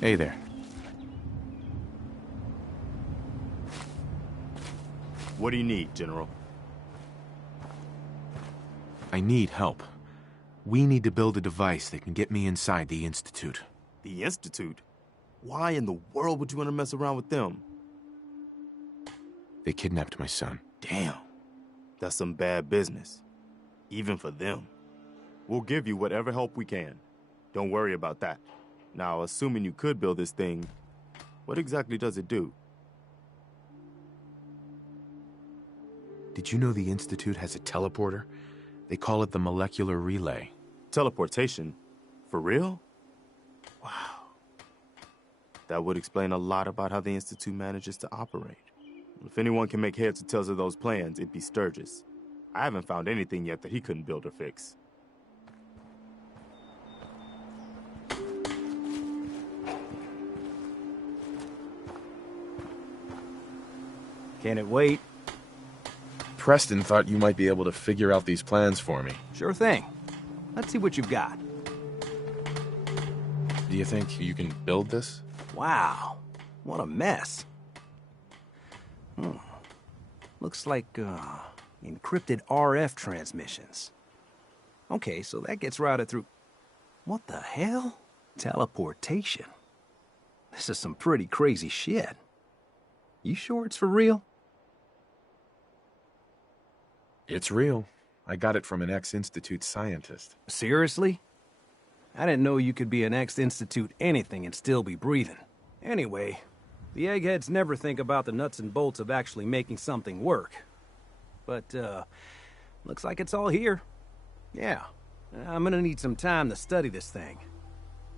Hey there. What do you need, General? I need help. We need to build a device that can get me inside the Institute. The Institute? Why in the world would you want to mess around with them? They kidnapped my son. Damn. That's some bad business. Even for them. We'll give you whatever help we can. Don't worry about that. Now, assuming you could build this thing, what exactly does it do? Did you know the Institute has a teleporter? They call it the molecular relay. Teleportation? For real? Wow. That would explain a lot about how the Institute manages to operate. If anyone can make heads or tails of those plans, it'd be Sturgis. I haven't found anything yet that he couldn't build or fix. Can it wait? Preston thought you might be able to figure out these plans for me. Sure thing. Let's see what you've got. Do you think you can build this? Wow, what a mess. Looks like, encrypted RF transmissions. Okay, so that gets routed through... What the hell? Teleportation. This is some pretty crazy shit. You sure it's for real? It's real. I got it from an ex-Institute scientist. Seriously? I didn't know you could be an ex-Institute anything and still be breathing. Anyway, the eggheads never think about the nuts and bolts of actually making something work. But, looks like it's all here. Yeah, I'm gonna need some time to study this thing.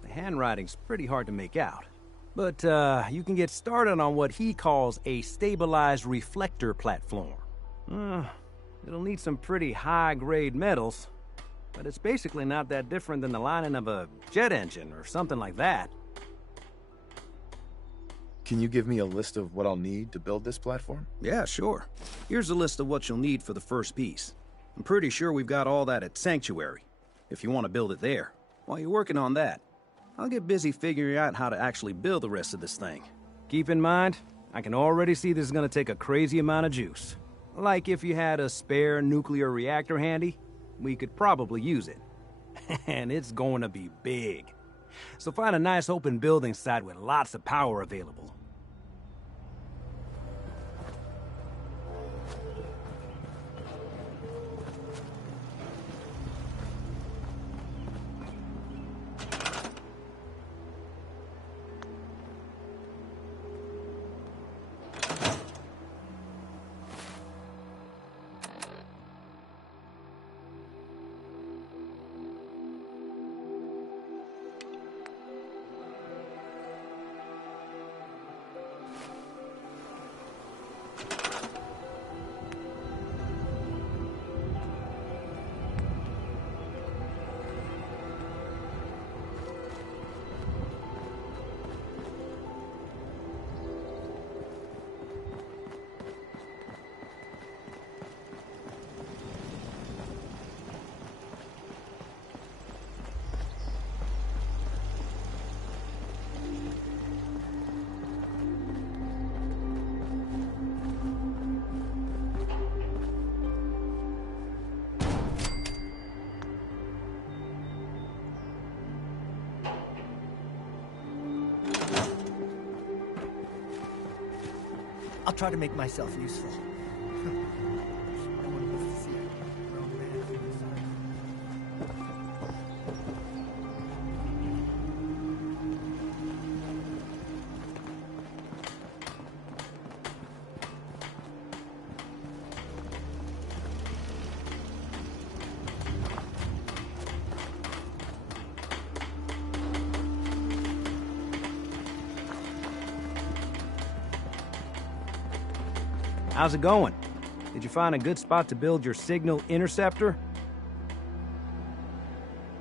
The handwriting's pretty hard to make out. But, you can get started on what he calls a stabilized reflector platform. It'll need some pretty high-grade metals, but it's basically not that different than the lining of a jet engine or something like that. Can you give me a list of what I'll need to build this platform? Yeah, sure. Here's a list of what you'll need for the first piece. I'm pretty sure we've got all that at Sanctuary, if you want to build it there. While you're working on that, I'll get busy figuring out how to actually build the rest of this thing. Keep in mind, I can already see this is going to take a crazy amount of juice. Like if you had a spare nuclear reactor handy, we could probably use it. And it's going to be big. So find a nice open building site with lots of power available. I'll try to make myself useful. How's it going? Did you find a good spot to build your signal interceptor?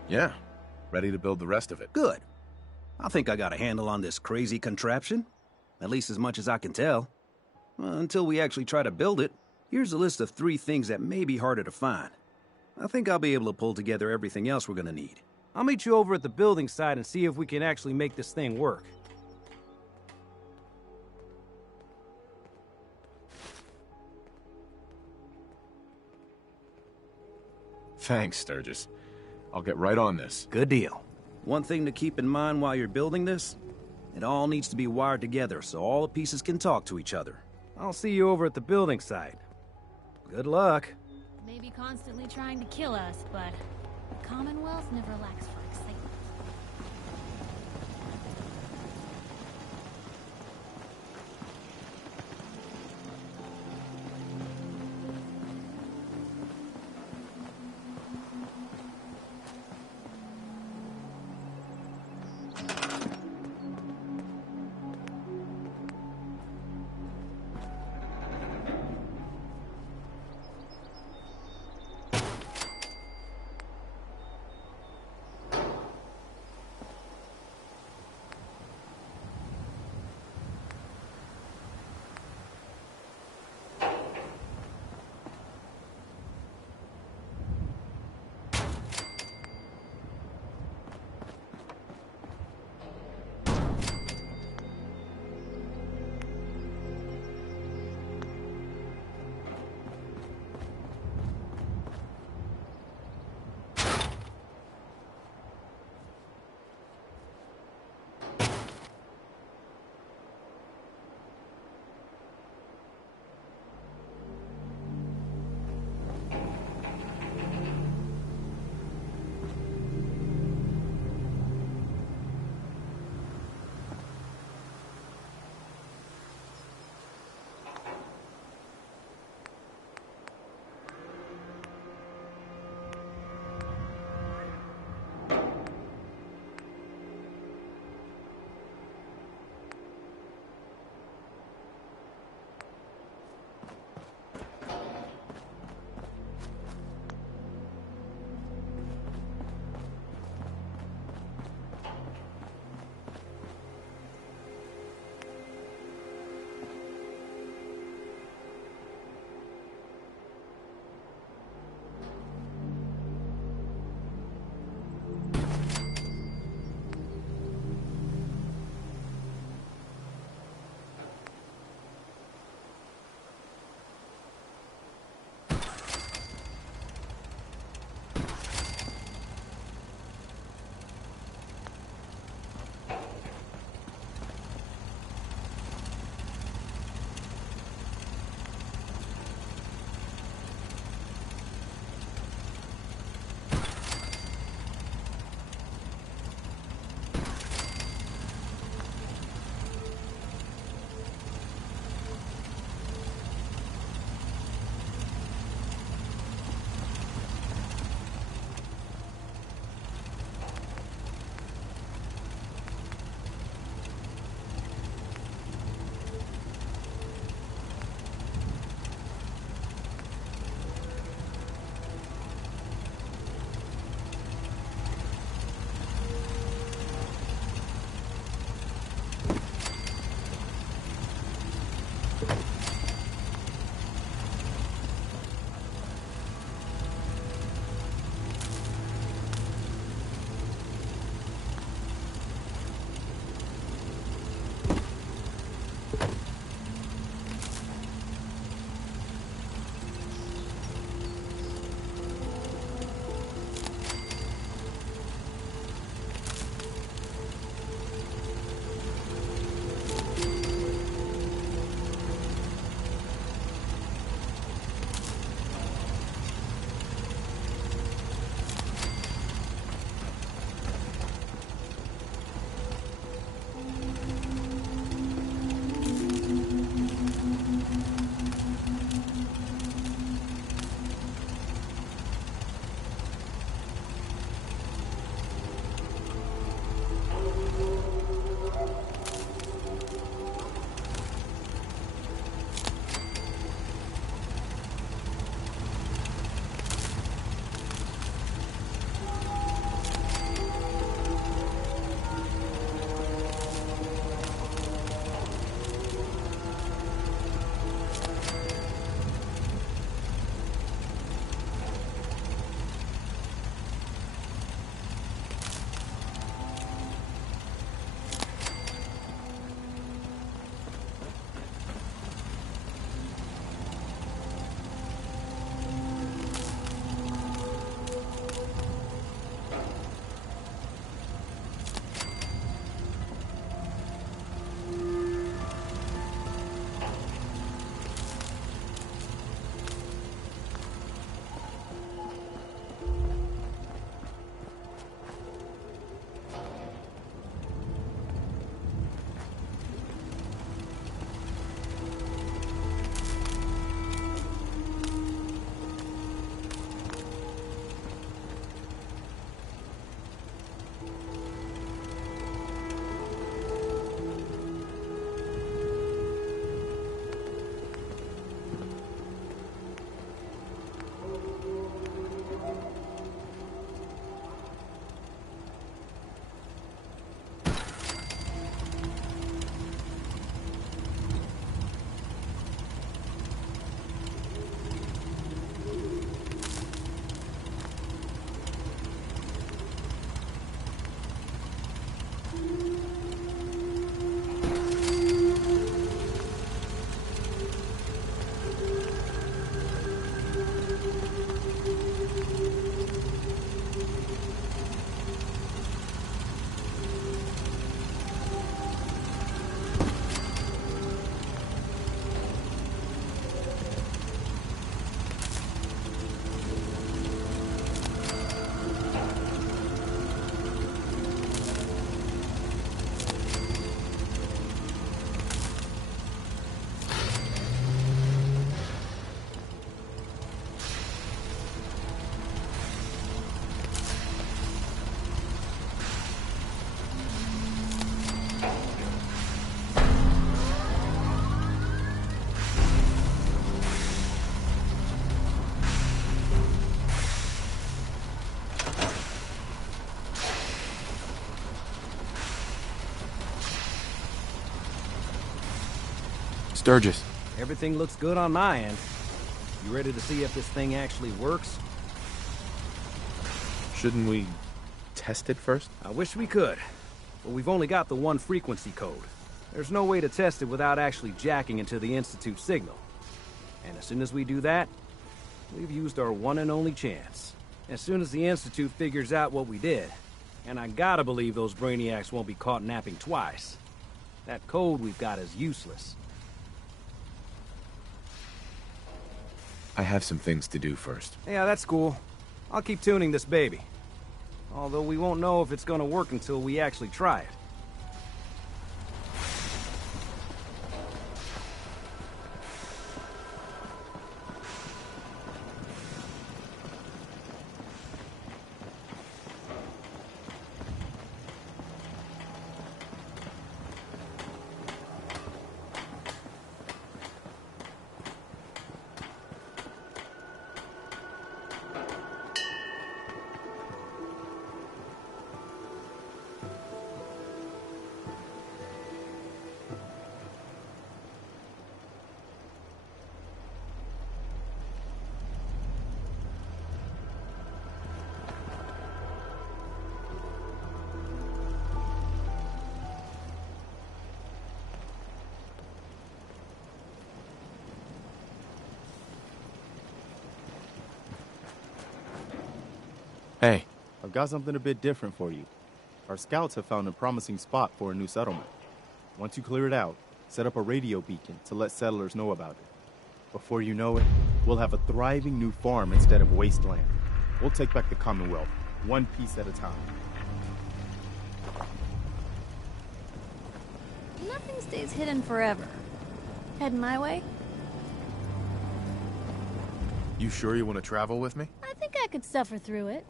Yeah. Ready to build the rest of it. Good. I think I got a handle on this crazy contraption. At least as much as I can tell. Until we actually try to build it, here's a list of 3 things that may be harder to find. I think I'll be able to pull together everything else we're gonna need. I'll meet you over at the building site and see if we can actually make this thing work. Thanks, Sturgis. I'll get right on this. Good deal. One thing to keep in mind while you're building this, it all needs to be wired together so all the pieces can talk to each other. I'll see you over at the building site. Good luck. Maybe constantly trying to kill us, but the Commonwealth never lacks for excitement. Sturgis. Everything looks good on my end. You ready to see if this thing actually works? Shouldn't we test it first? I wish we could, but we've only got the one frequency code. There's no way to test it without actually jacking into the Institute signal. And as soon as we do that, we've used our one and only chance. As soon as the Institute figures out what we did, and I gotta believe those brainiacs won't be caught napping twice, that code we've got is useless. I have some things to do first. Yeah, that's cool. I'll keep tuning this baby. Although we won't know if it's gonna work until we actually try it. Hey, I've got something a bit different for you. Our scouts have found a promising spot for a new settlement. Once you clear it out, set up a radio beacon to let settlers know about it. Before you know it, we'll have a thriving new farm instead of wasteland. We'll take back the Commonwealth, one piece at a time. Nothing stays hidden forever. Heading my way? you sure you want to travel with me? I think I could suffer through it.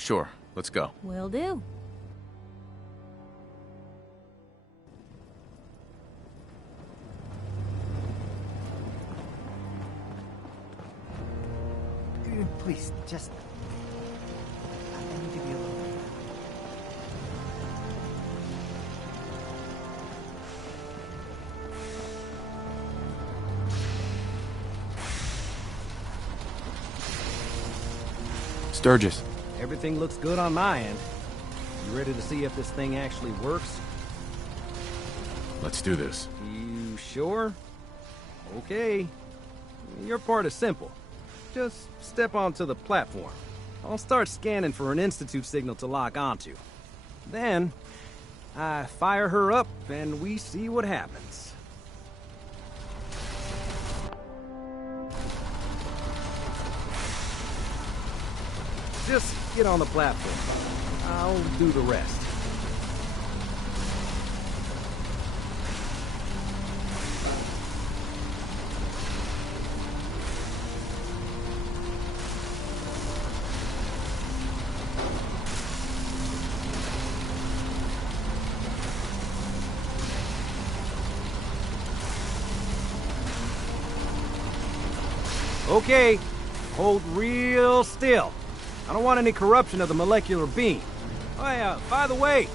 Sure, let's go. Will do. Please, just... I need to be alone. Sturgis. Everything looks good on my end. You ready to see if this thing actually works? Let's do this. You sure? Okay. Your part is simple. Just step onto the platform. I'll start scanning for an Institute signal to lock onto. Then, I fire her up and we see what happens. Just get on the platform. I'll do the rest. Okay, hold real still. I don't want any corruption of the molecular beam. Oh yeah, by the way,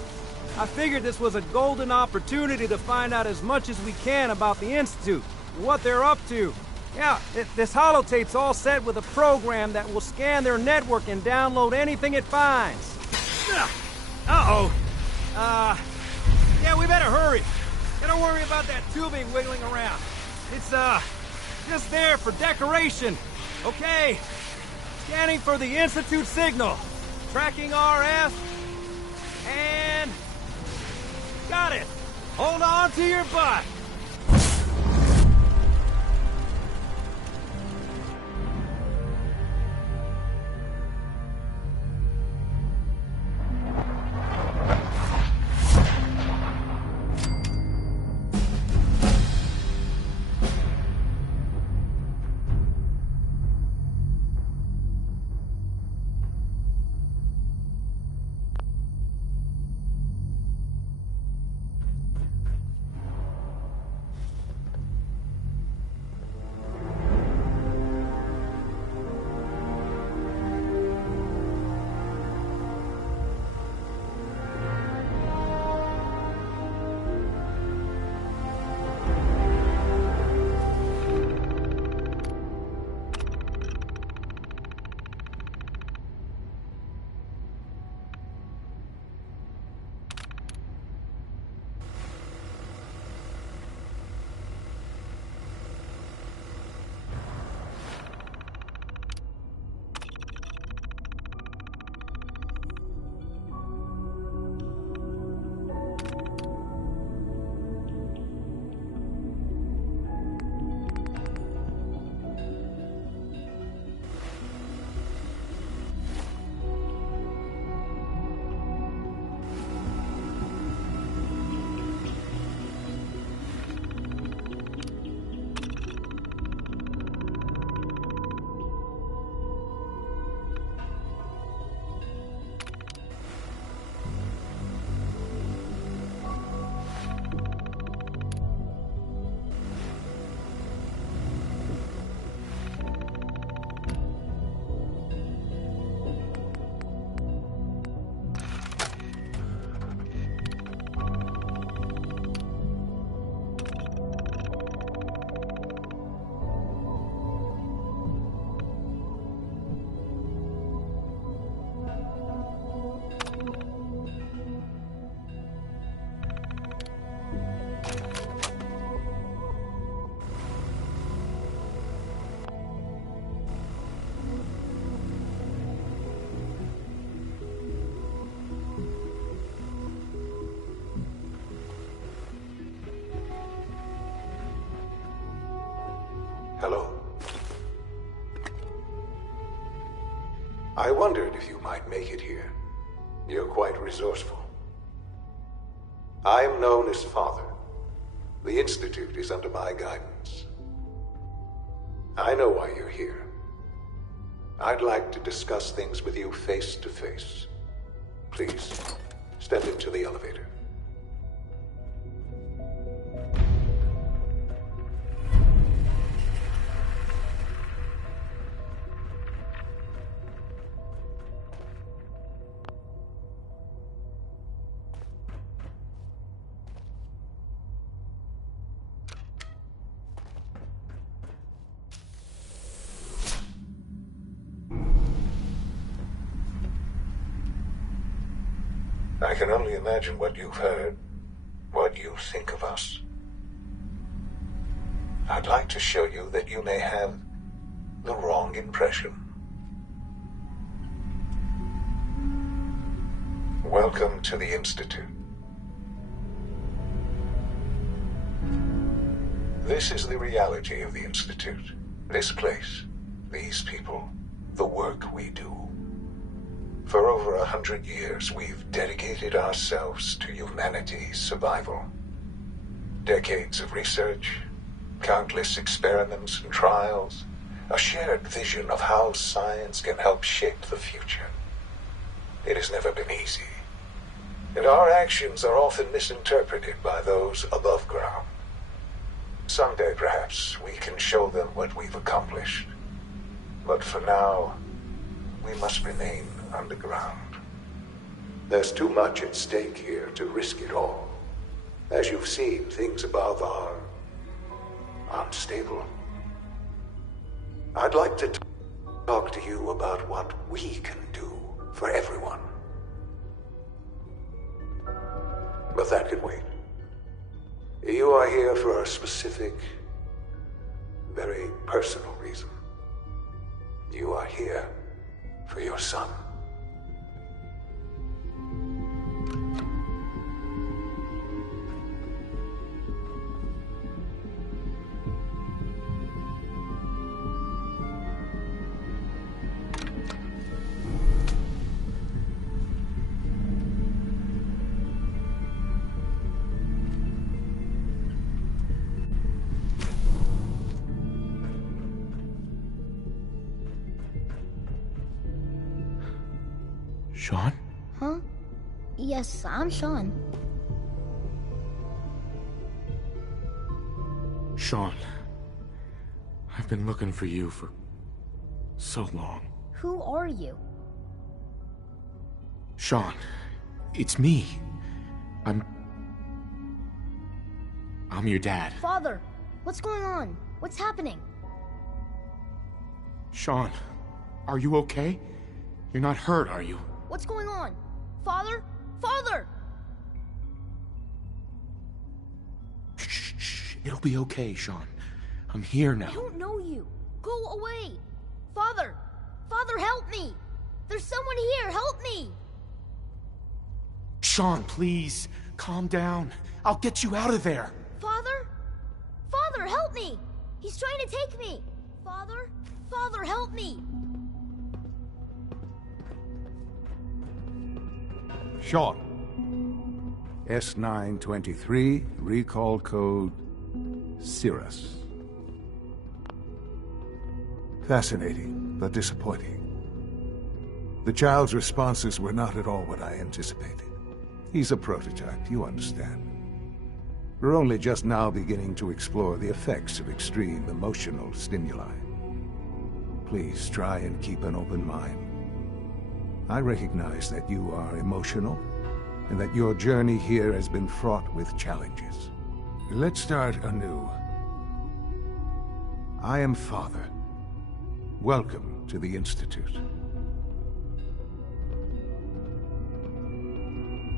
I figured this was a golden opportunity to find out as much as we can about the Institute, what they're up to. Yeah, this holotape's all set with a program that will scan their network and download anything it finds. Uh-oh. Yeah, we better hurry. Don't worry about that tubing wiggling around. It's, just there for decoration. Okay. Scanning for the Institute signal. Tracking RF. And... got it. Hold on to your butt. wondered if you might make it here. You're quite resourceful. I am known as Father. The Institute is under my guidance. I know why you're here. I'd like to discuss things with you face to face. Please, step into the elevator. I can only imagine what you've heard, what you think of us. I'd like to show you that you may have the wrong impression. Welcome to the Institute. This is the reality of the Institute. This place, these people, the work we do. For over 100 years, we've dedicated ourselves to humanity's survival. Decades of research, countless experiments and trials, a shared vision of how science can help shape the future. It has never been easy, and our actions are often misinterpreted by those above ground. Someday, perhaps, we can show them what we've accomplished. But for now, we must remain underground. There's too much at stake here to risk it all. As you've seen, things above are unstable. I'd like to talk to you about what we can do for everyone. But that can wait. You are here for a specific, very personal reason. You are here for your son. Sean? Huh? Yes, I'm Sean. Sean. I've been looking for you for so long. Who are you? Sean, it's me. I'm your dad. Father, what's going on? What's happening? Sean, are you okay? You're not hurt, are you? What's going on? Father? Father! Shh. It'll be okay, Sean. I'm here now. I don't know you. Go away. Father! Father, help me! There's someone here, help me! Sean, please, calm down. I'll get you out of there. Father? Father, help me! He's trying to take me! Father? Father, help me! Sean. S923, recall code Cirrus. Fascinating, but disappointing. The child's responses were not at all what I anticipated. He's a prototype, you understand. We're only just now beginning to explore the effects of extreme emotional stimuli. Please try and keep an open mind. I recognize that you are emotional, and that your journey here has been fraught with challenges. Let's start anew. I am Father. Welcome to the Institute.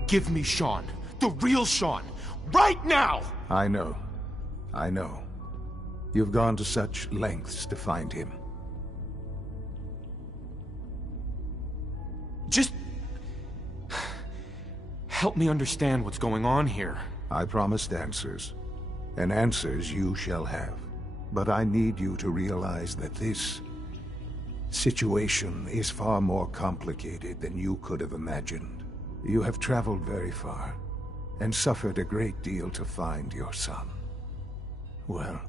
Give me Sean. The real Sean. Right now! I know. You've gone to such lengths to find him. Just help me understand what's going on here. I promised answers, and answers you shall have. But I need you to realize that this situation is far more complicated than you could have imagined. You have traveled very far, and suffered a great deal to find your son. Well,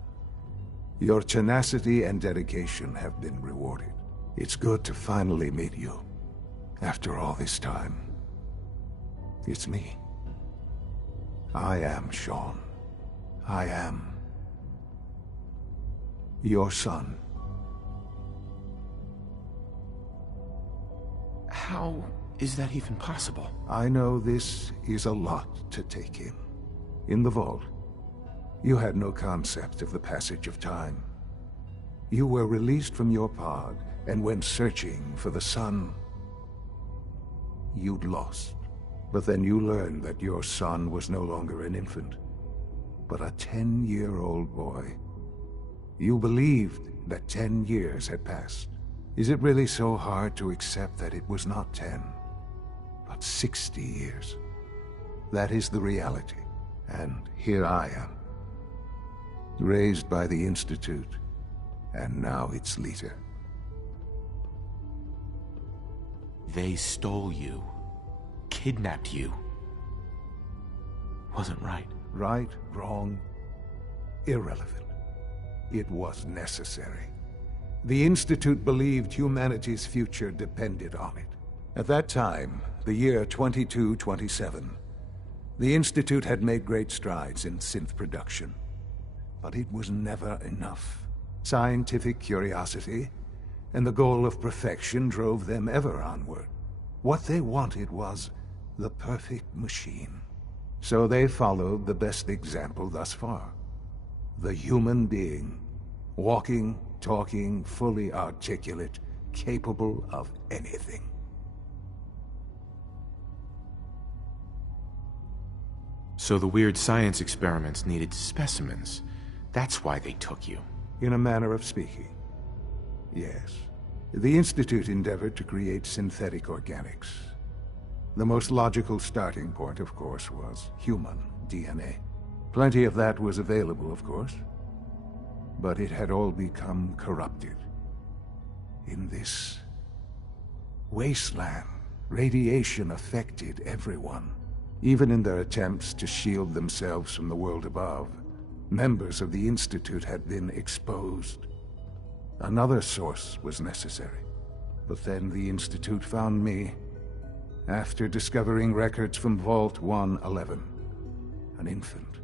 your tenacity and dedication have been rewarded. It's good to finally meet you, after all this time. It's me. I am Sean. I am your son. How is that even possible? I know this is a lot to take in. In the vault, you had no concept of the passage of time. You were released from your pod and went searching for the son you'd lost. But then you learned that your son was no longer an infant, but a 10-year-old boy. You believed that 10 years had passed. Is it really so hard to accept that it was not 10, but 60 years? That is the reality, and here I am. Raised by the Institute, and now its leader. They stole you. Kidnapped you. Wasn't right. Right, wrong, irrelevant. It was necessary. The Institute believed humanity's future depended on it. At that time, the year 2227, the Institute had made great strides in synth production. But it was never enough. Scientific curiosity and the goal of perfection drove them ever onward. What they wanted was the perfect machine. So they followed the best example thus far. The human being. Walking, talking, fully articulate, capable of anything. So the weird science experiments needed specimens. That's why they took you. In a manner of speaking. Yes. The Institute endeavored to create synthetic organics. The most logical starting point, of course, was human DNA. Plenty of that was available, of course. But it had all become corrupted. In this wasteland, radiation affected everyone. Even in their attempts to shield themselves from the world above, members of the Institute had been exposed. Another source was necessary. But then the Institute found me after discovering records from Vault 111. An infant,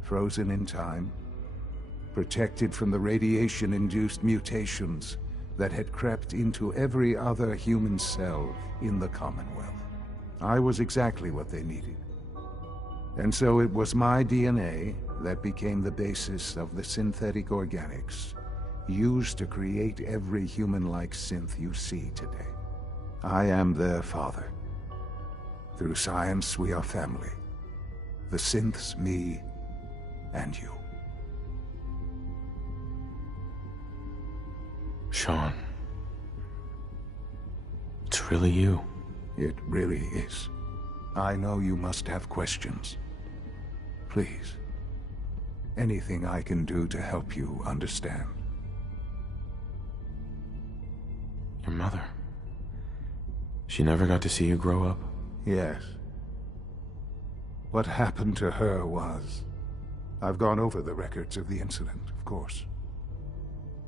frozen in time, protected from the radiation-induced mutations that had crept into every other human cell in the Commonwealth. I was exactly what they needed. And so it was my DNA that became the basis of the synthetic organics used to create every human-like synth you see today. I am their father. Through science, we are family. The synths, me, and you. Sean. It's really you. It really is. I know you must have questions. Please. Anything I can do to help you understand. Your mother. She never got to see you grow up? Yes. What happened to her was... I've gone over the records of the incident, of course.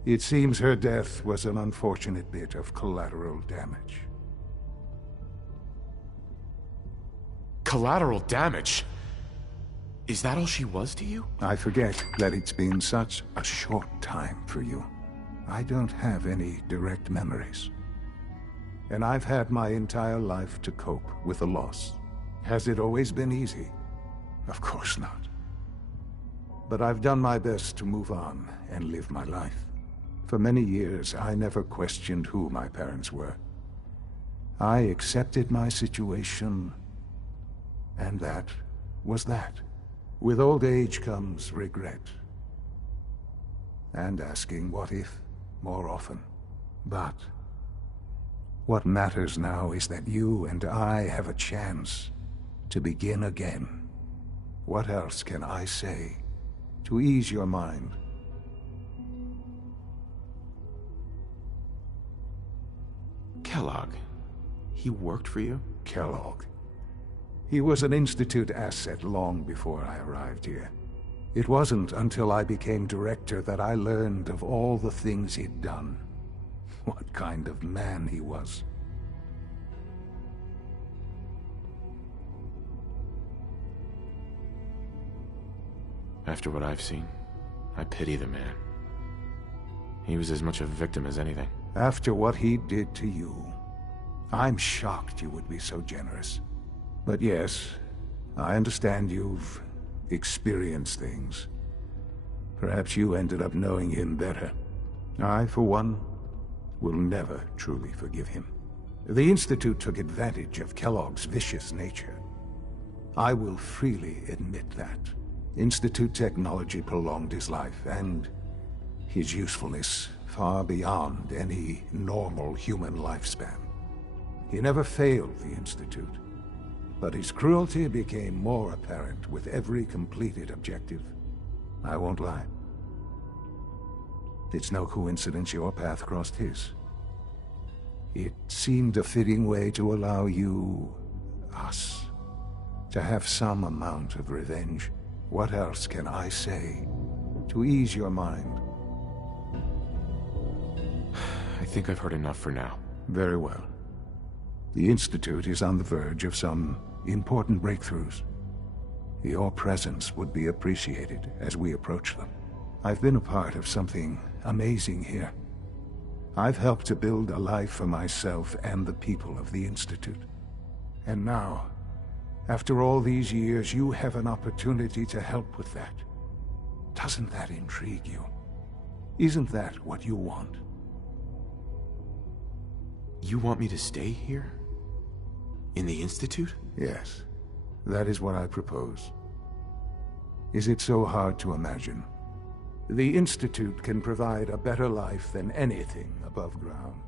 It seems her death was an unfortunate bit of collateral damage. Collateral damage? Is that all she was to you? I forget that it's been such a short time for you. I don't have any direct memories. And I've had my entire life to cope with the loss. Has it always been easy? Of course not. But I've done my best to move on and live my life. For many years, I never questioned who my parents were. I accepted my situation, and that was that. With old age comes regret. And asking what if more often. But what matters now is that you and I have a chance to begin again. What else can I say to ease your mind? Kellogg. He worked for you? Kellogg. He was an Institute asset long before I arrived here. It wasn't until I became director that I learned of all the things he'd done. What kind of man he was. After what I've seen, I pity the man. He was as much a victim as anything. After what he did to you, I'm shocked you would be so generous. But yes, I understand you've experienced things. Perhaps you ended up knowing him better. I, for one, will never truly forgive him. The Institute took advantage of Kellogg's vicious nature. I will freely admit that. Institute technology prolonged his life, and his usefulness far beyond any normal human lifespan. He never failed the Institute, but his cruelty became more apparent with every completed objective. I won't lie. It's no coincidence your path crossed his. It seemed a fitting way to allow you, us, to have some amount of revenge. What else can I say to ease your mind? I think I've heard enough for now. Very well. The Institute is on the verge of some important breakthroughs. Your presence would be appreciated as we approach them. I've been a part of something amazing here. I've helped to build a life for myself and the people of the Institute. And now, after all these years, you have an opportunity to help with that. Doesn't that intrigue you? Isn't that what you want? You want me to stay here? In the Institute? Yes, that is what I propose. Is it so hard to imagine? The Institute can provide a better life than anything above ground.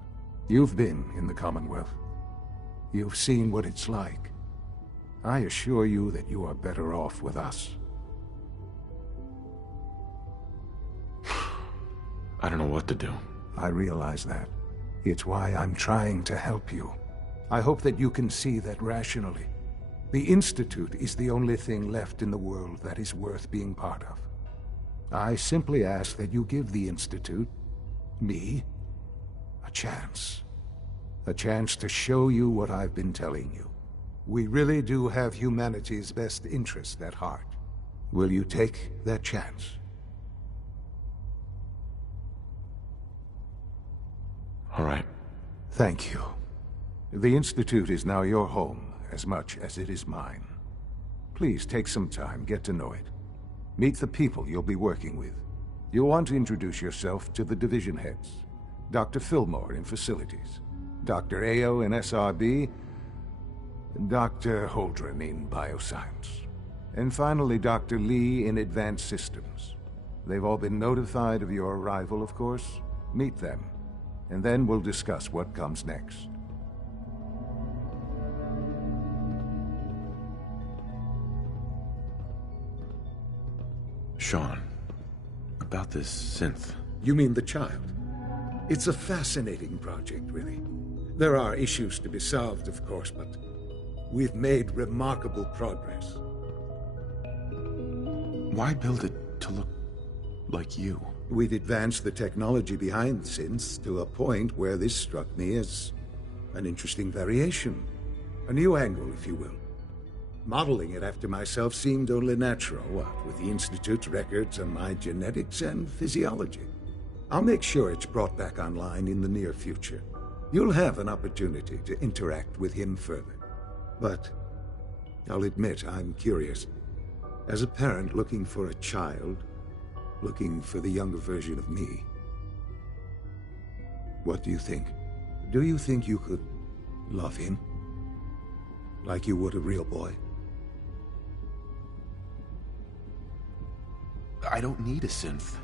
You've been in the Commonwealth. You've seen what it's like. I assure you that you are better off with us. I don't know what to do. I realize that. It's why I'm trying to help you. I hope that you can see that rationally. The Institute is the only thing left in the world that is worth being part of. I simply ask that you give the Institute, me, a chance. A chance to show you what I've been telling you. We really do have humanity's best interest at heart. Will you take that chance? All right. Thank you. The Institute is now your home as much as it is mine. Please take some time, get to know it. Meet the people you'll be working with. You'll want to introduce yourself to the division heads. Dr. Fillmore in Facilities, Dr. Ayo in SRB, Dr. Holdren in Bioscience, and finally Dr. Lee in Advanced Systems. They've all been notified of your arrival, of course. Meet them, and then we'll discuss what comes next. Sean, about this synth. You mean the child? It's a fascinating project, really. There are issues to be solved, of course, but we've made remarkable progress. Why build it to look like you? We'd advanced the technology behind synths to a point where this struck me as an interesting variation. A new angle, if you will. Modeling it after myself seemed only natural, what with the Institute's records on my genetics and physiology. I'll make sure it's brought back online in the near future. You'll have an opportunity to interact with him further. But I'll admit I'm curious. As a parent looking for a child, looking for the younger version of me, what do you think? Do you think you could love him? Like you would a real boy? I don't need a synth.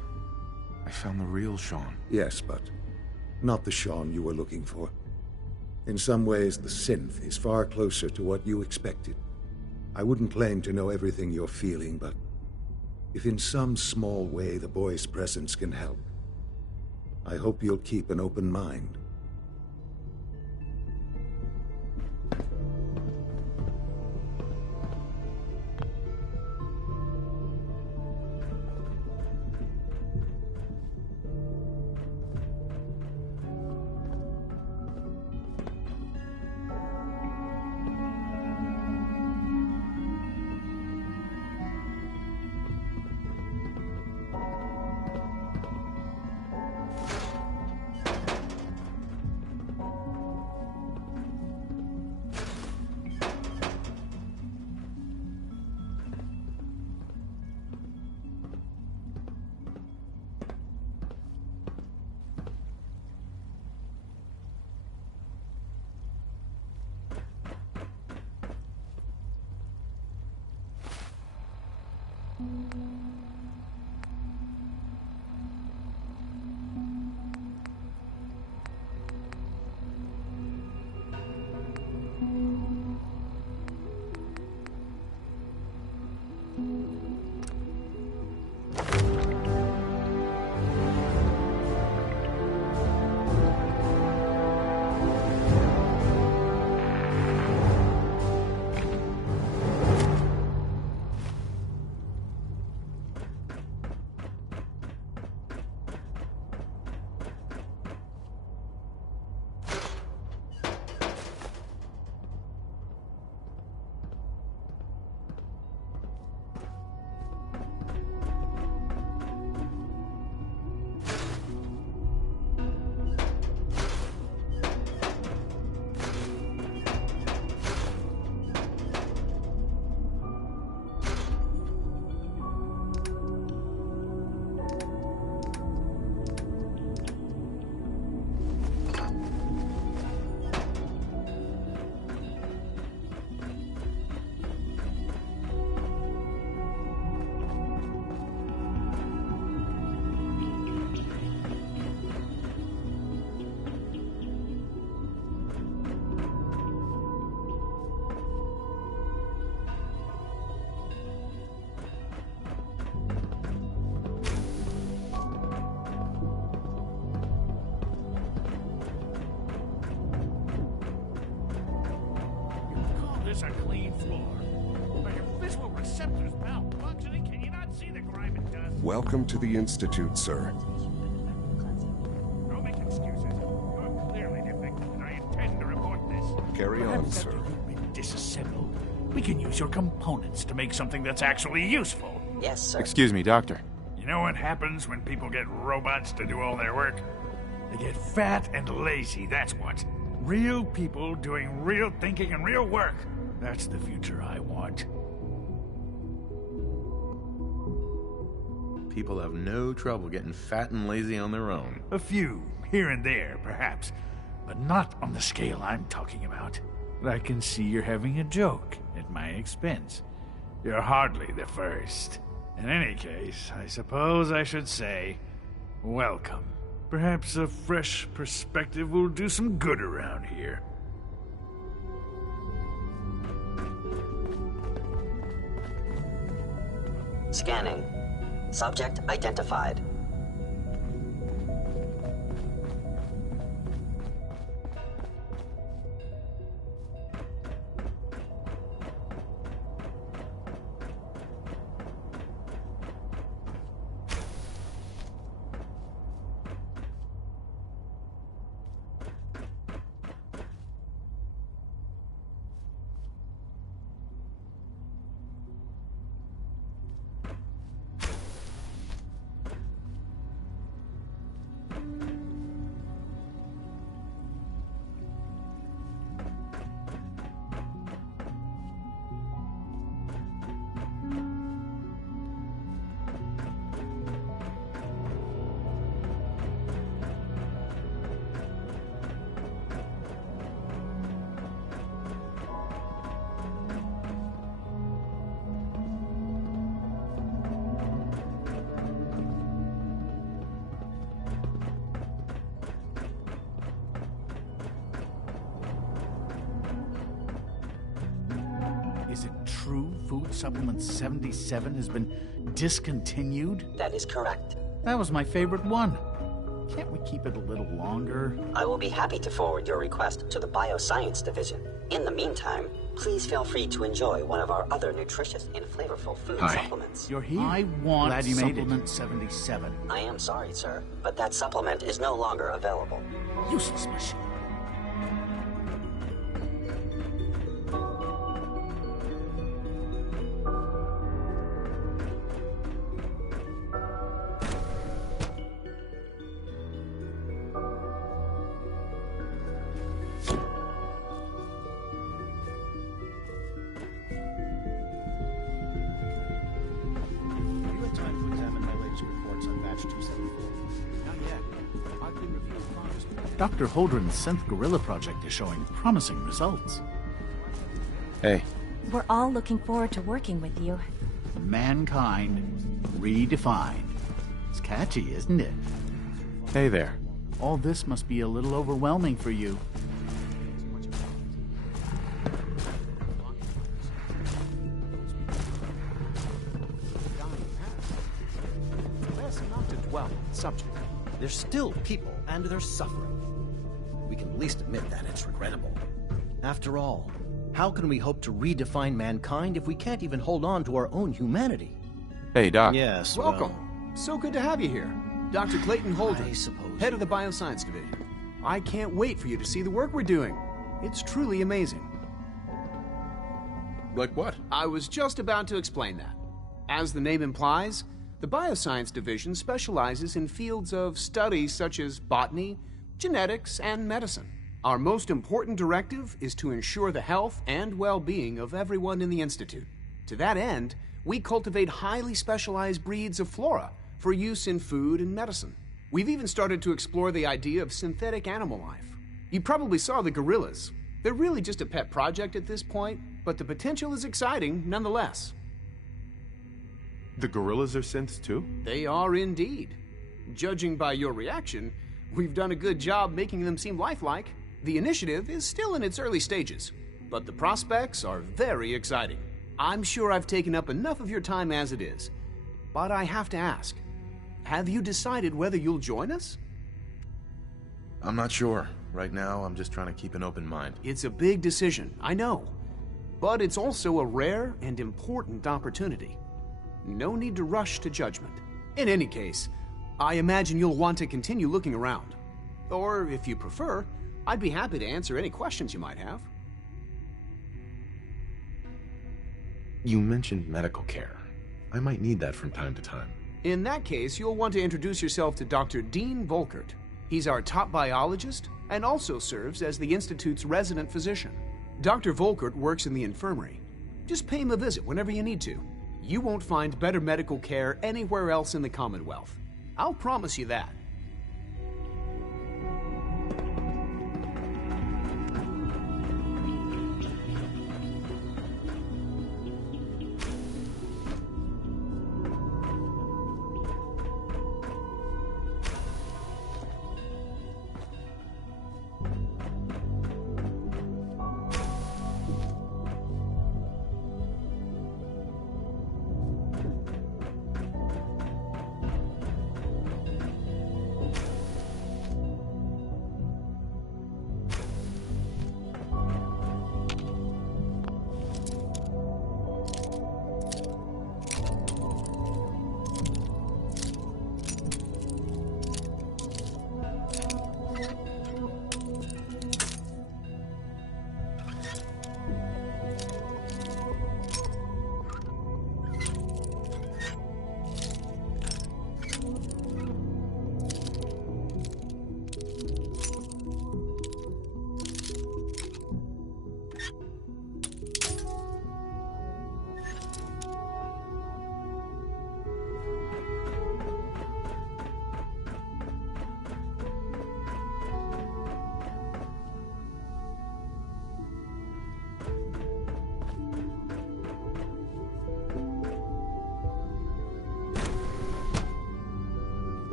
I found the real Sean. Yes, but not the Sean you were looking for. In some ways, the synth is far closer to what you expected. I wouldn't claim to know everything you're feeling, but if in some small way the boy's presence can help, I hope you'll keep an open mind. This a clean floor. But your visual receptors malfunctioning, can you not see the grime and dust? Welcome to the Institute, sir. Don't make excuses. You're clearly defective, and I intend to report this. Carry on, Perhaps sir. after you've been disassembled, we can use your components to make something that's actually useful. Yes, sir. Excuse me, Doctor. You know what happens when people get robots to do all their work? They get fat and lazy, that's what. Real people doing real thinking and real work. That's the future I want. People have no trouble getting fat and lazy on their own. A few, here and there, perhaps. But not on the scale I'm talking about. I can see you're having a joke at my expense. You're hardly the first. In any case, I suppose I should say, welcome. Perhaps a fresh perspective will do some good around here. Scanning. Subject identified. Is it true Food Supplement 77 has been discontinued? That is correct. That was my favorite one. Can't we keep it a little longer? I will be happy to forward your request to the Bioscience Division. In the meantime, please feel free to enjoy one of our other nutritious and flavorful food supplements. You're here. I want Glad you made it. Supplement 77. I am sorry, sir, but that supplement is no longer available. Useless machine. Dr. Holdren's synth gorilla project is showing promising results. Hey, We're all looking forward to working with you. Mankind redefined. It's catchy, isn't it? Hey there. All this must be a little overwhelming for you. Best not to dwell on the subject. There's still people, and they're suffering. We can at least admit that it's regrettable. After all, how can we hope to redefine mankind if we can't even hold on to our own humanity? Hey, Doc. Yes, Welcome. So good to have you here. Dr. Clayton Holder, I suppose head of the Bioscience Division. I can't wait for you to see the work we're doing. It's truly amazing. Like what? I was just about to explain that. As the name implies, the Bioscience Division specializes in fields of study such as botany, genetics, and medicine. Our most important directive is to ensure the health and well-being of everyone in the Institute. To that end, we cultivate highly specialized breeds of flora for use in food and medicine. We've even started to explore the idea of synthetic animal life. You probably saw the gorillas. They're really just a pet project at this point, but the potential is exciting nonetheless. The gorillas are synths too? They are indeed. Judging by your reaction, we've done a good job making them seem lifelike. The initiative is still in its early stages, but the prospects are very exciting. I'm sure I've taken up enough of your time as it is, but I have to ask, have you decided whether you'll join us? I'm not sure. Right now, I'm just trying to keep an open mind. It's a big decision, I know, but it's also a rare and important opportunity. No need to rush to judgment. In any case, I imagine you'll want to continue looking around. Or, if you prefer, I'd be happy to answer any questions you might have. You mentioned medical care. I might need that from time to time. In that case, you'll want to introduce yourself to Dr. Dean Volkert. He's our top biologist and also serves as the Institute's resident physician. Dr. Volkert works in the infirmary. Just pay him a visit whenever you need to. You won't find better medical care anywhere else in the Commonwealth. I'll promise you that.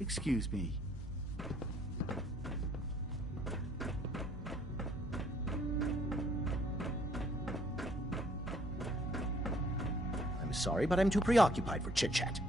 Excuse me. I'm sorry, but I'm too preoccupied for chit-chat.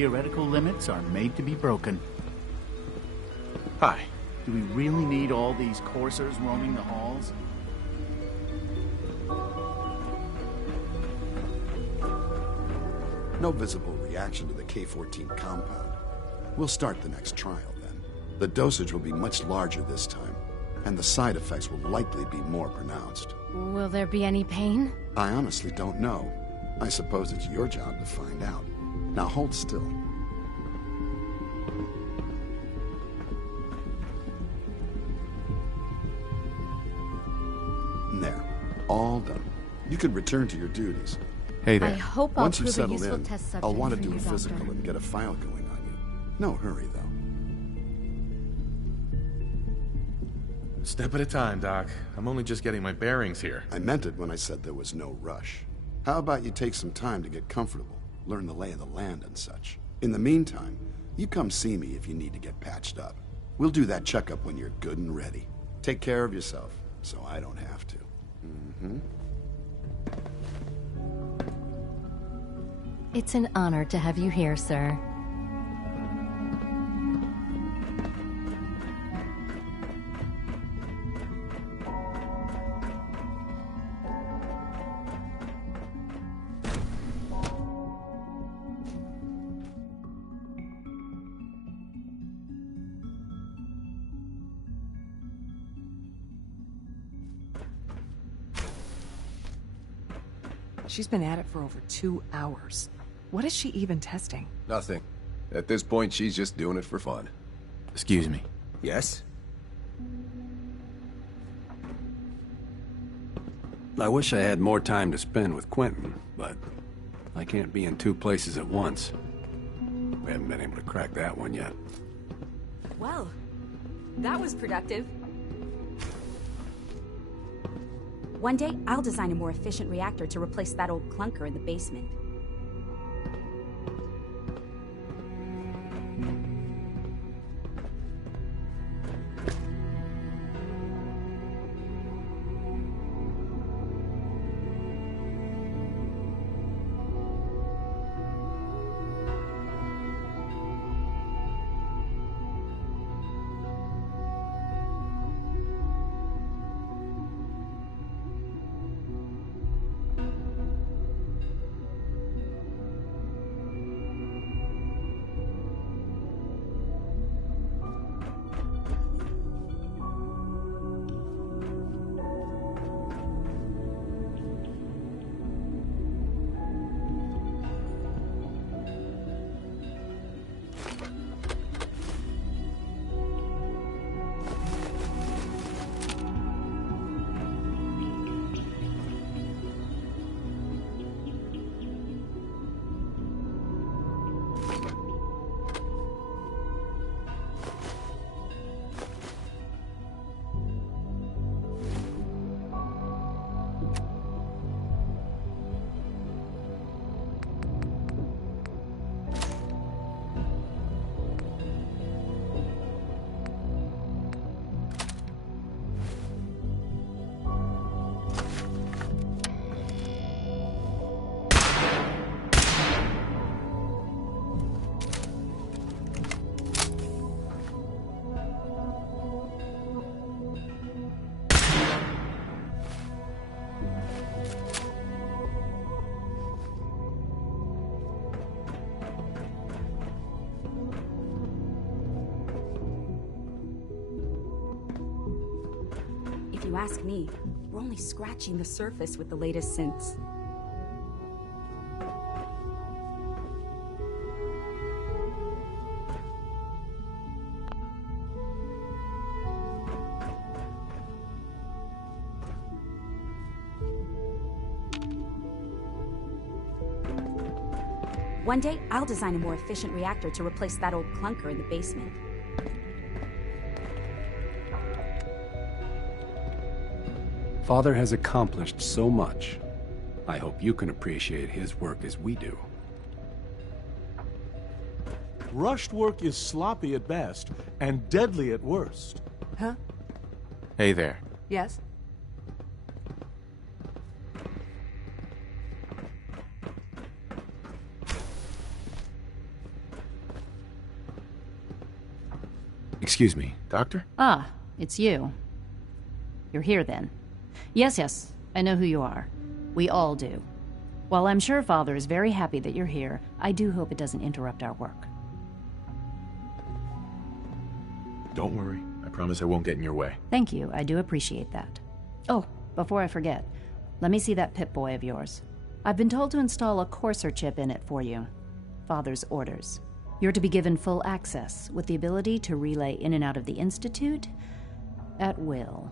Theoretical limits are made to be broken. Hi. Do we really need all these coursers roaming the halls? No visible reaction to the K-14 compound. We'll start the next trial then. The dosage will be much larger this time, and the side effects will likely be more pronounced. Will there be any pain? I honestly don't know. I suppose it's your job to find out. Now hold still. There. All done. You can return to your duties. Hey there. I hope I'll Once you've prove a settled useful in, test subject I'll want to for do you, a physical Doctor. and get a file going on you. No hurry, though. Step at a time, Doc. I'm only just getting my bearings here. I meant it when I said there was no rush. How about you take some time to get comfortable, learn the lay of the land and such. In the meantime, you come see me if you need to get patched up. We'll do that checkup when you're good and ready. Take care of yourself, so I don't have to. It's an honor to have you here, sir. She's been at it for over 2 hours. What is she even testing? Nothing. At this point, she's just doing it for fun. Excuse me. Yes? I wish I had more time to spend with Quentin, but I can't be in 2 places at once. We haven't been able to crack that one yet. Well, that was productive. One day, I'll design a more efficient reactor to replace that old clunker in the basement. If you ask me, we're only scratching the surface with the latest synths. One day, I'll design a more efficient reactor to replace that old clunker in the basement. Father has accomplished so much. I hope you can appreciate his work as we do. Rushed work is sloppy at best and deadly at worst. Huh? Hey there. Yes? Excuse me, Doctor? Ah, it's you. You're here then. Yes, I know who you are. We all do. While I'm sure Father is very happy that you're here, I do hope it doesn't interrupt our work. Don't worry. I promise I won't get in your way. Thank you, I do appreciate that. Oh, before I forget, let me see that Pip-Boy of yours. I've been told to install a Courser chip in it for you. Father's orders. You're to be given full access, with the ability to relay in and out of the Institute at will.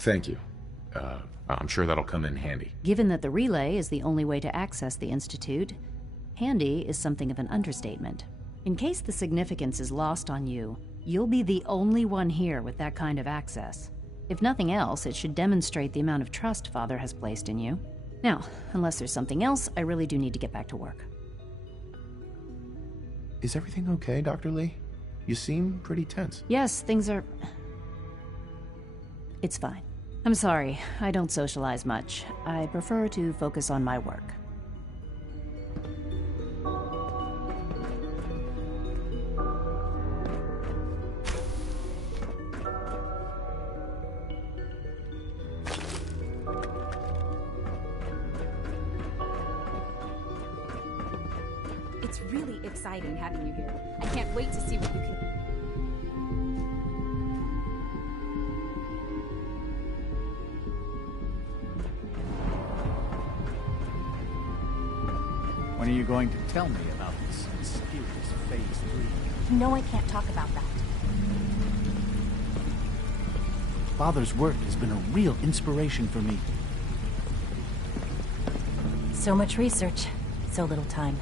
Thank you. I'm sure that'll come in handy. Given that the relay is the only way to access the Institute, handy is something of an understatement. In case the significance is lost on you, you'll be the only one here with that kind of access. If nothing else, it should demonstrate the amount of trust Father has placed in you. Now, unless there's something else, I really do need to get back to work. Is everything okay, Dr. Lee? You seem pretty tense. Yes, things are... It's fine. I'm sorry, I don't socialize much. I prefer to focus on my work. It's really exciting having you here. I can't wait to see what you can... When are you going to tell me about this mysterious Phase 3? You know I can't talk about that. Father's work has been a real inspiration for me. So much research, so little time.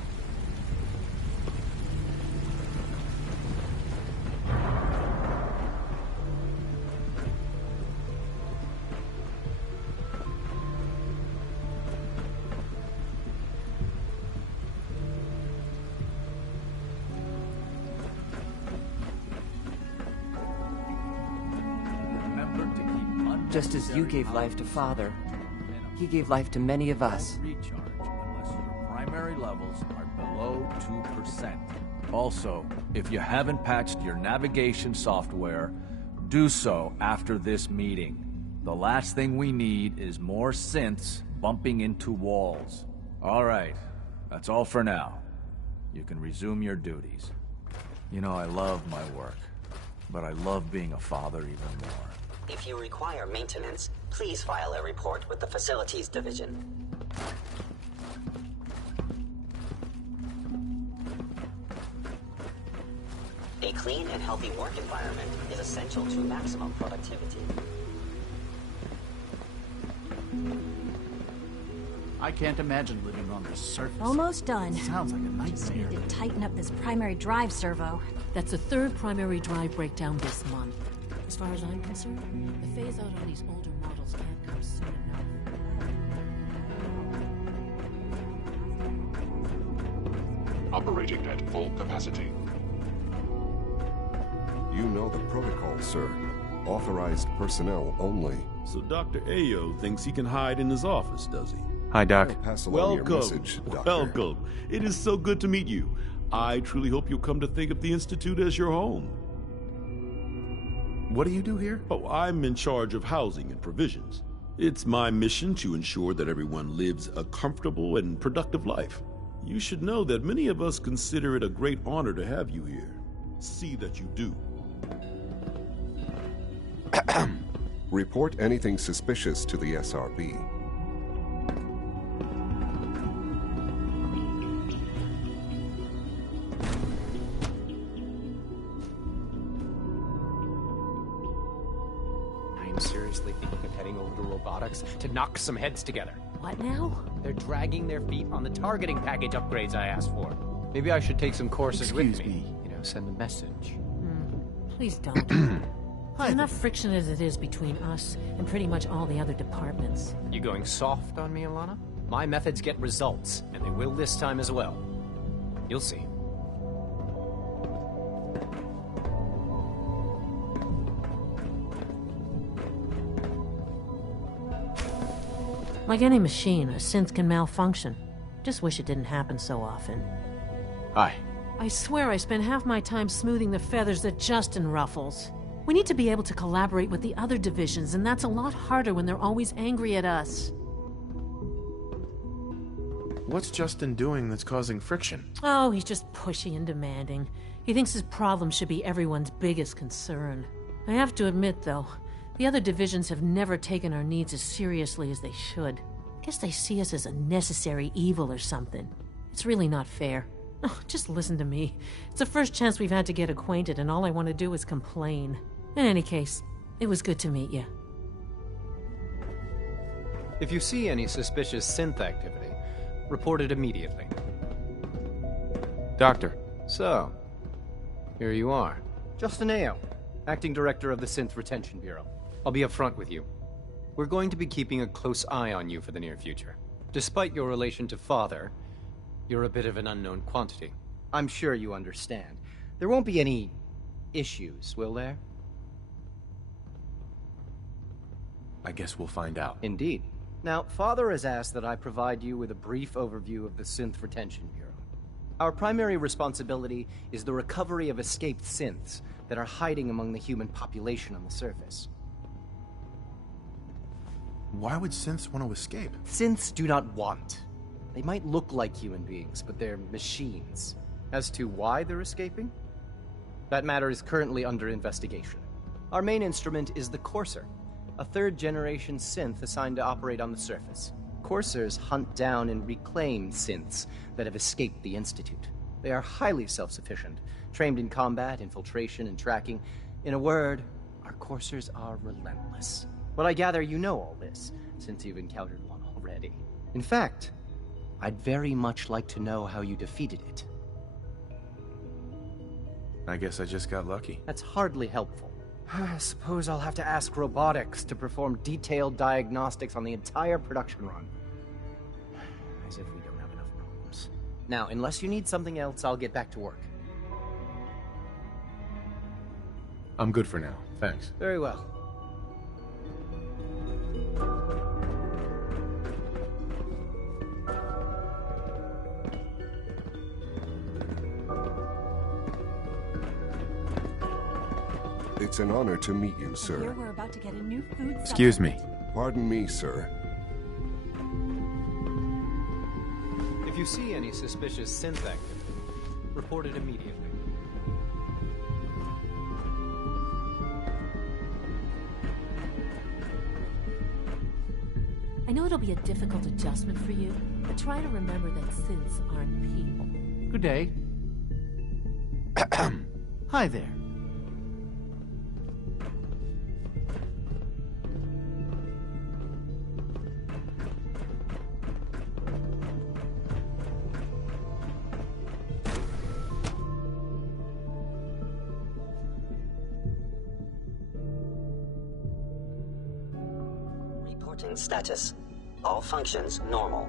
Just as you gave life to Father, he gave life to many of us. Recharge unless your primary levels are below 2%. Also, if you haven't patched your navigation software, do so after this meeting. The last thing we need is more synths bumping into walls. All right, that's all for now. You can resume your duties. You know, I love my work, but I love being a father even more. If you require maintenance, please file a report with the Facilities Division. A clean and healthy work environment is essential to maximum productivity. I can't imagine living on the surface. Almost done. Sounds like a nightmare. Just need to tighten up this primary drive servo. That's the third primary drive breakdown this month. As far as I'm concerned, the phase out on these older models can't come soon enough. Operating at full capacity. You know the protocol, sir. Authorized personnel only. So Dr. Ayo thinks he can hide in his office, does he? Hi, Doc. Pass along your Welcome. message, Doctor. Welcome. It is so good to meet you. I truly hope you'll come to think of the Institute as your home. What do you do here? Oh, I'm in charge of housing and provisions. It's my mission to ensure that everyone lives a comfortable and productive life. You should know that many of us consider it a great honor to have you here. See that you do. Report anything suspicious to the SRB. I'm seriously thinking of heading over to robotics to knock some heads together. What now? They're dragging their feet on the targeting package upgrades I asked for. Maybe I should take some courses with me. You know, send a message. Please don't. There's enough friction as it is between us and pretty much all the other departments. You going soft on me, Alana? My methods get results, and they will this time as well. You'll see. Like any machine, a synth can malfunction. Just wish it didn't happen so often. Hi. I swear I spend half my time smoothing the feathers that Justin ruffles. We need to be able to collaborate with the other divisions, and that's a lot harder when they're always angry at us. What's Justin doing that's causing friction? Oh, he's just pushy and demanding. He thinks his problem should be everyone's biggest concern. I have to admit, though, the other divisions have never taken our needs as seriously as they should. Guess they see us as a necessary evil or something. It's really not fair. Oh, just listen to me. It's the first chance we've had to get acquainted, and all I want to do is complain. In any case, it was good to meet you. If you see any suspicious synth activity, report it immediately. Doctor. So, here you are. Justin Ayo, Acting Director of the Synth Retention Bureau. I'll be upfront with you. We're going to be keeping a close eye on you for the near future. Despite your relation to Father, you're a bit of an unknown quantity. I'm sure you understand. There won't be any issues, will there? I guess we'll find out. Indeed. Now, Father has asked that I provide you with a brief overview of the Synth Retention Bureau. Our primary responsibility is the recovery of escaped synths that are hiding among the human population on the surface. Why would synths want to escape? Synths do not want. They might look like human beings, but they're machines. As to why they're escaping? That matter is currently under investigation. Our main instrument is the Courser, a third-generation synth assigned to operate on the surface. Coursers hunt down and reclaim synths that have escaped the Institute. They are highly self-sufficient, trained in combat, infiltration, and tracking. In a word, our Coursers are relentless. But I gather you know all this, since you've encountered one already. In fact, I'd very much like to know how you defeated it. I guess I just got lucky. That's hardly helpful. I suppose I'll have to ask robotics to perform detailed diagnostics on the entire production run. As if we don't have enough problems. Now, unless you need something else, I'll get back to work. I'm good for now, thanks. Very well. It's an honor to meet you, Here sir. we're about to get a new food Excuse me. Pardon me, sir. If you see any suspicious synth activity, report it immediately. I know it'll be a difficult adjustment for you, but try to remember that synths aren't people. Good day. Hi there. Reporting status. All functions normal.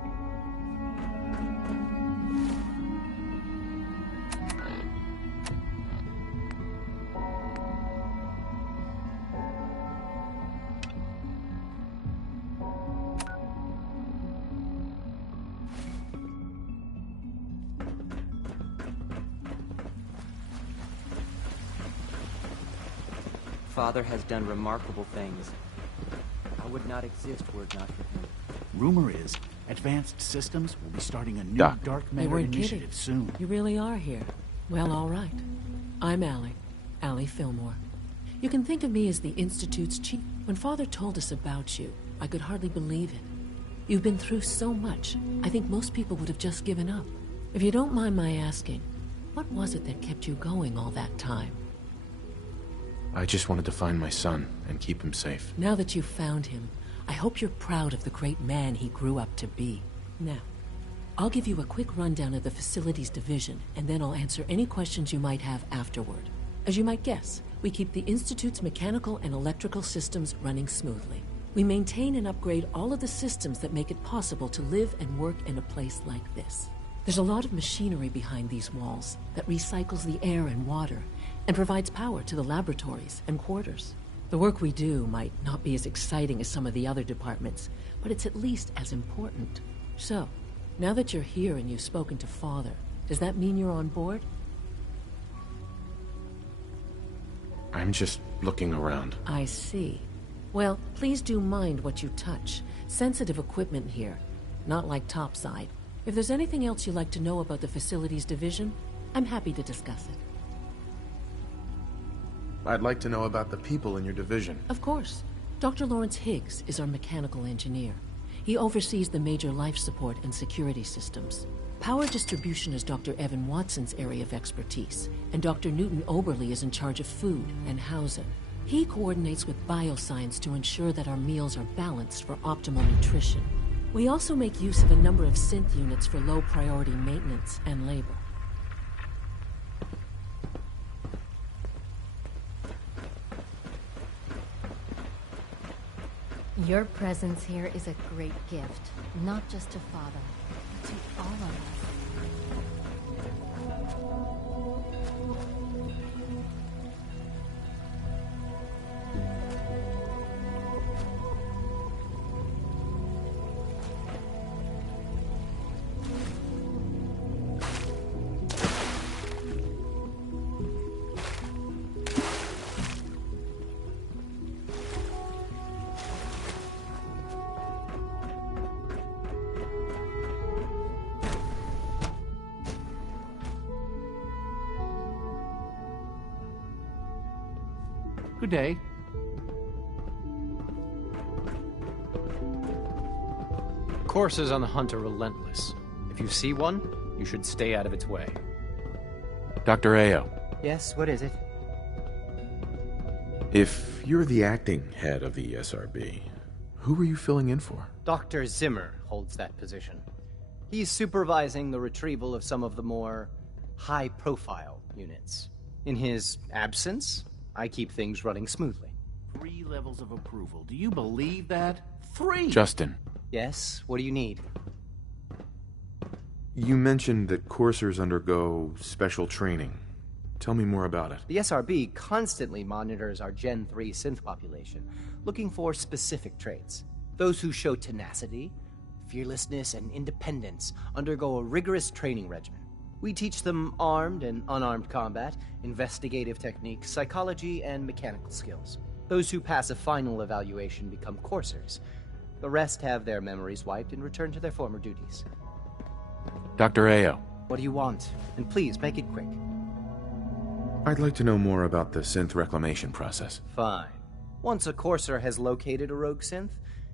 Father has done remarkable things. I would not exist were it not for him. Rumor is, Advanced Systems will be starting a new Doc. dark They matter weren't initiative kidding. soon. You really are here. Well, all right. I'm Allie Fillmore. You can think of me as the Institute's chief. When Father told us about you, I could hardly believe it. You've been through so much, I think most people would have just given up. If you don't mind my asking, what was it that kept you going all that time? I just wanted to find my son and keep him safe. Now that you've found him, I hope you're proud of the great man he grew up to be. Now, I'll give you a quick rundown of the Facilities Division, and then I'll answer any questions you might have afterward. As you might guess, we keep the Institute's mechanical and electrical systems running smoothly. We maintain and upgrade all of the systems that make it possible to live and work in a place like this. There's a lot of machinery behind these walls that recycles the air and water and provides power to the laboratories and quarters. The work we do might not be as exciting as some of the other departments, but it's at least as important. So, now that you're here and you've spoken to Father, does that mean you're on board? I'm just looking around. I see. Well, please do mind what you touch. Sensitive equipment here, not like topside. If there's anything else you'd like to know about the Facilities Division, I'm happy to discuss it. I'd like to know about the people in your division. Of course. Dr. Lawrence Higgs is our mechanical engineer. He oversees the major life support and security systems. Power distribution is Dr. Evan Watson's area of expertise, and Dr. Newton Oberly is in charge of food and housing. He coordinates with bioscience to ensure that our meals are balanced for optimal nutrition. We also make use of a number of synth units for low-priority maintenance and labor. Your presence here is a great gift, not just to Father, but to all of us. Good day. Coursers on the hunt are relentless. If you see one, you should stay out of its way. Dr. Ayo, Yes, what is it? if you're the acting head of the SRB, who are you filling in for? Dr. Zimmer holds that position. He's supervising the retrieval of some of the more high-profile units. In his absence, I keep things running smoothly. 3 levels of approval. Do you believe that? 3! Justin, Yes, what do you need? you mentioned that coursers undergo special training. Tell me more about it. The SRB constantly monitors our Gen 3 synth population, looking for specific traits. Those who show tenacity, fearlessness, and independence undergo a rigorous training regimen. We teach them armed and unarmed combat, investigative techniques, psychology, and mechanical skills. Those who pass a final evaluation become coursers. The rest have their memories wiped and return to their former duties. Dr. Ayo, What do you want? And please, make it quick. I'd like to know more about the synth reclamation process. Fine. Once a courser has located a rogue synth,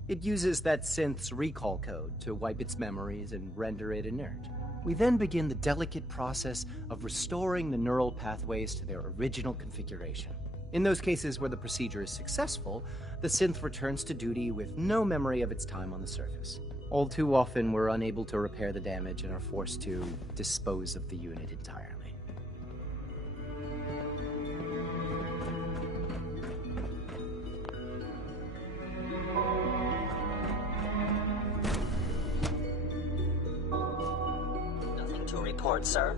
it uses that synth's recall code to wipe its memories and render it inert. We then begin the delicate process of restoring the neural pathways to their original configuration. In those cases where the procedure is successful, the synth returns to duty with no memory of its time on the surface. All too often, we're unable to repair the damage and are forced to dispose of the unit entirely. Nothing to report, sir.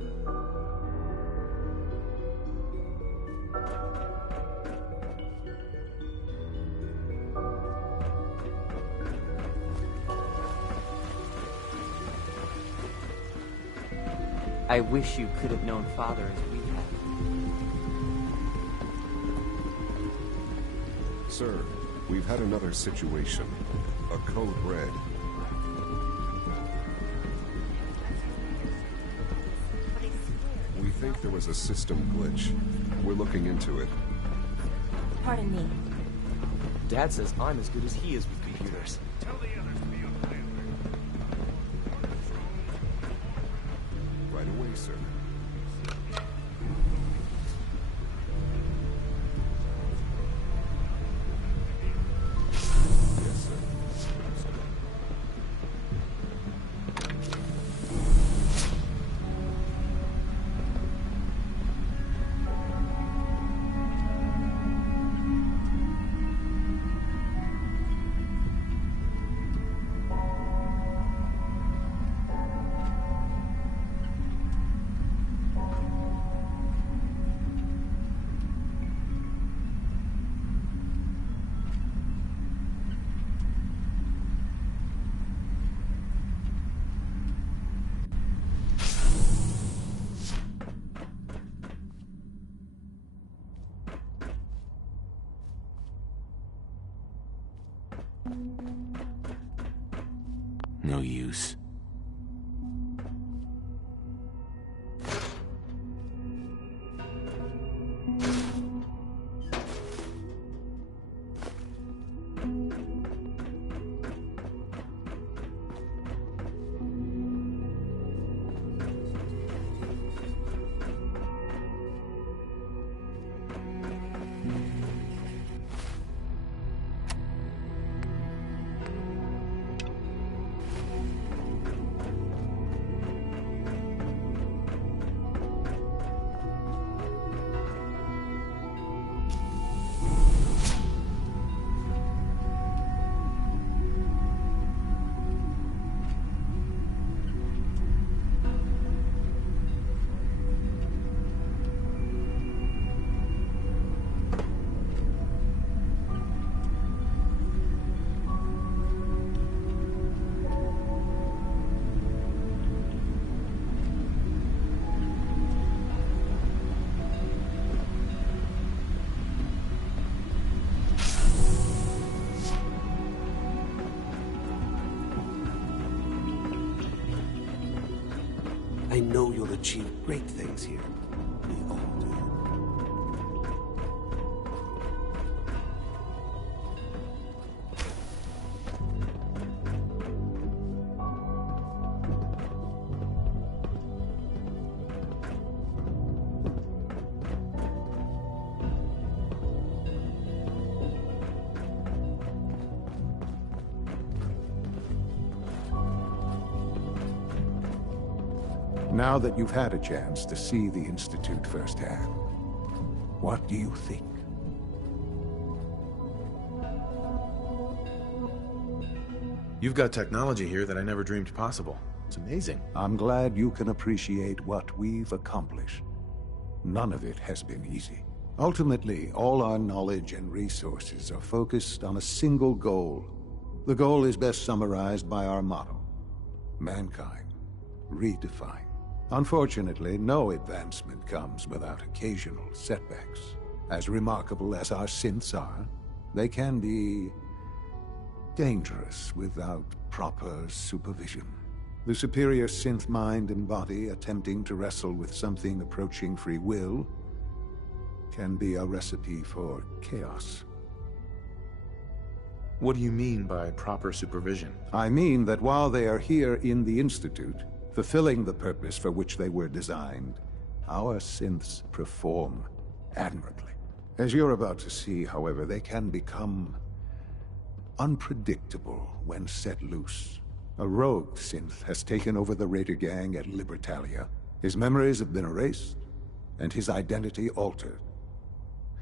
I wish you could have known Father as we have. Sir, we've had another situation. A code red. We think there was a system glitch. We're looking into it. Pardon me. Dad says I'm as good as he is with computers. Right away, sir. Yes, sir. No use. I know you'll achieve great things here. We all do. Now that you've had a chance to see the Institute firsthand, what do you think? You've got technology here that I never dreamed possible. It's amazing. I'm glad you can appreciate what we've accomplished. None of it has been easy. Ultimately, all our knowledge and resources are focused on a single goal. The goal is best summarized by our motto: mankind, redefined. Unfortunately, no advancement comes without occasional setbacks. As remarkable as our synths are, they can be dangerous without proper supervision. The superior synth mind and body attempting to wrestle with something approaching free will can be a recipe for chaos. What do you mean by proper supervision? I mean that while they are here in the Institute, fulfilling the purpose for which they were designed, our synths perform admirably. As you're about to see, however, they can become unpredictable when set loose. A rogue synth has taken over the Raider gang at Libertalia. His memories have been erased, and his identity altered.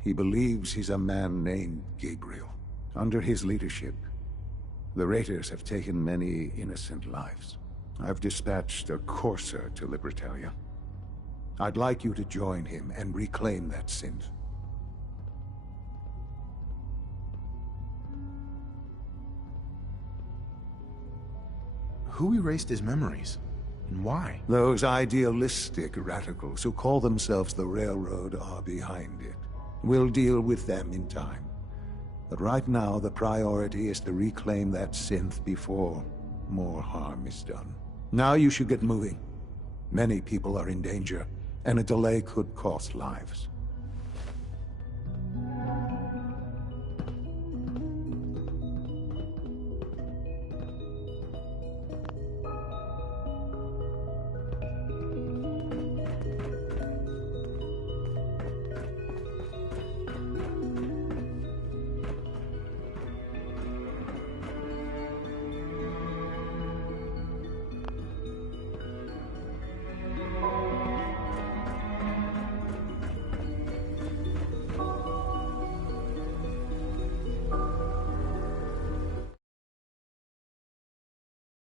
He believes he's a man named Gabriel. Under his leadership, the Raiders have taken many innocent lives. I've dispatched a courser to Libertalia. I'd like you to join him and reclaim that synth. Who erased his memories? And why? Those idealistic radicals who call themselves the Railroad are behind it. We'll deal with them in time. But right now, the priority is to reclaim that synth before more harm is done. Now you should get moving. Many people are in danger, and a delay could cost lives.